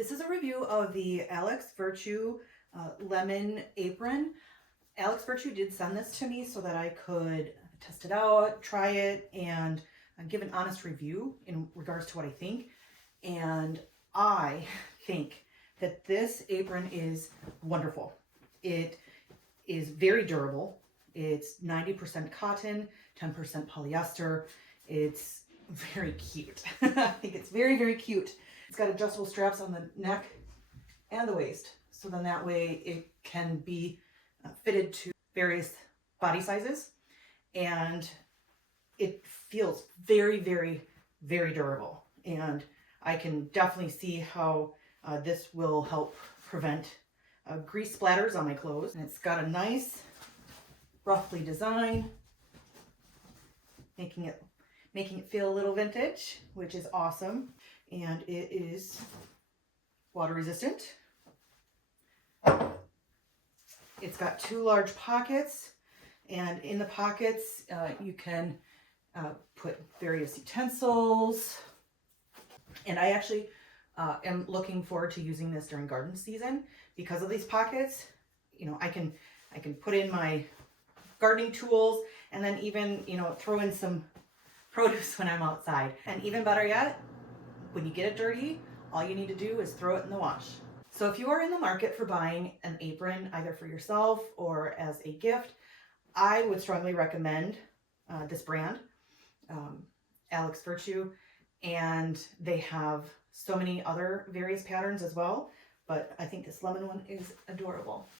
This is a review of the Alex Virtue Lemon Apron. Alex Virtue did send this to me so that I could test it out, try it, and give an honest review in regards to what I think. And I think that this apron is wonderful. It is very durable. It's 90% cotton, 10% polyester. It's very cute. I think it's very, very cute. It's got adjustable straps on the neck and the waist. So then that way it can be fitted to various body sizes. And it feels very, very, very durable. And I can definitely see how this will help prevent grease splatters on my clothes. And it's got a nice roughly design, making it feel a little vintage, which is awesome. And it is water resistant. It's got two large pockets, and in the pockets you can put various utensils. And I actually am looking forward to using this during garden season because of these pockets. You know, I can put in my gardening tools, and then even, you know, throw in some produce when I'm outside. And even better yet, when you get it dirty, all you need to do is throw it in the wash. So if you are in the market for buying an apron, either for yourself or as a gift, I would strongly recommend this brand, Alex Virtue. And they have so many other various patterns as well, but I think this lemon one is adorable.